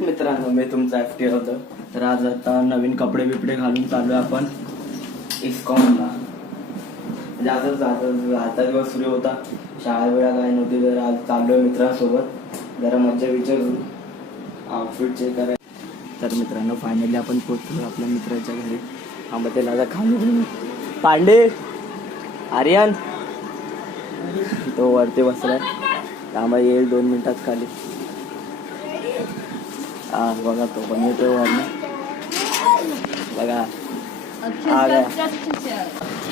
मित्रांनो मी तुमचा ॲक्टिव्ह होतो. तर आज आता नवीन कपडे बिपडे घालून चालू आहे आपण इस्कॉनला. म्हणजे आता दिवस सुरू होता, शाळा वेळा काय नव्हती, तर आज चाललो आहे मित्रांसोबत जरा मज्जा विचारू, आउटफिट चेक करायचं. तर मित्रांनो फायनली आपण पोहोचलो आपल्या मित्राच्या घरी. आंबा त्याला खाली पांडे आर्यन तो वरती बसलाय. आंबा येईल 2 मिनिटात खाली. हा बघा तो पण येतो वरनं बघा.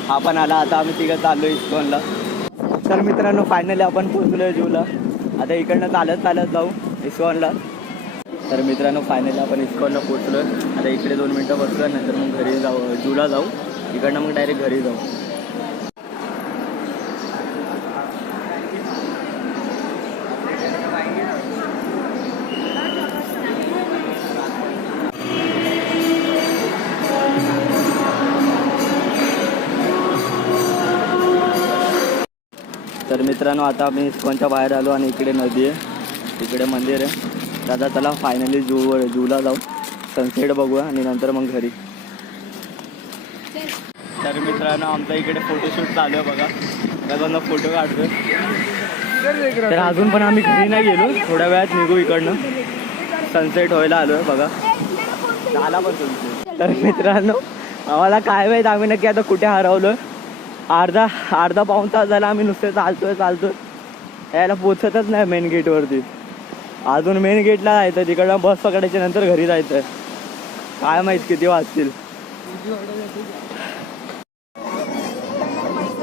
हा पण आला. आता आम्ही तिघं चाललो इस्कॉनला. तर मित्रांनो फायनली आपण पोहोचलोय जूला. आता इकडनं चालत जाऊ इस्कॉनला. तर मित्रांनो फायनली आपण इस्कॉनला पोहोचलोय. आता इकडे 2 मिनटं बसलो, नंतर मग घरी जाऊ, जूला जाऊ. इकडनं मग डायरेक्ट घरी जाऊ. तर मित्रांनो आता आम्ही इस्कॉनच्या बाहेर आलो आणि इकडे नदी आहे, इकडे मंदिर आहे. दादा चला फायनली जूला जाऊ, सनसेट बघूया आणि नंतर मग घरी. तर मित्रांनो आमचा इकडे फोटोशूट चालू आहे बघा. दादा फोटो काढतोय. तर अजून पण आम्ही घरी नाही गेलो, थोड्या वेळात निघू इकडनं. सनसेट व्हायला आलो आहे बघा. झाला पण सनसेट. तर मित्रांनो आम्हाला काय माहीत आम्ही नक्की आता कुठे हरवलो. अर्धा पाऊण तास झाला आम्ही नुसते चालतोय यायला पोचतच नाही मेन गेटवरती. अजून मेन गेटला जायचं, तिकडनं बस पकडायची, नंतर घरी जायचं. काय माहीत किती वाजतील.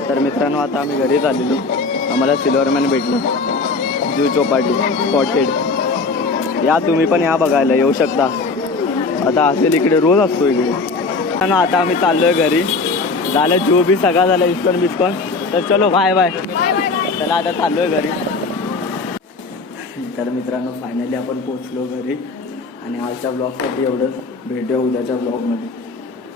तर मित्रांनो आता आम्ही घरी चाललेलो. आम्हाला सिल्वरमॅन भेटलं, जू चौपाटी स्पॉटेड. या तुम्ही पण या बघायला येऊ शकता. आता असेल इकडे, रोज असतो इकडे. आता आम्ही चाललोय घरी. झालं जो बी सगळा झाला बिस्कॉन. तर चलो बाय बाय. चला आता चाललोय घरी. तर मित्रांनो फायनली आपण पोचलो घरी आणि आजच्या ब्लॉगसाठी एवढंच. भेटूया उद्याच्या ब्लॉगमध्ये.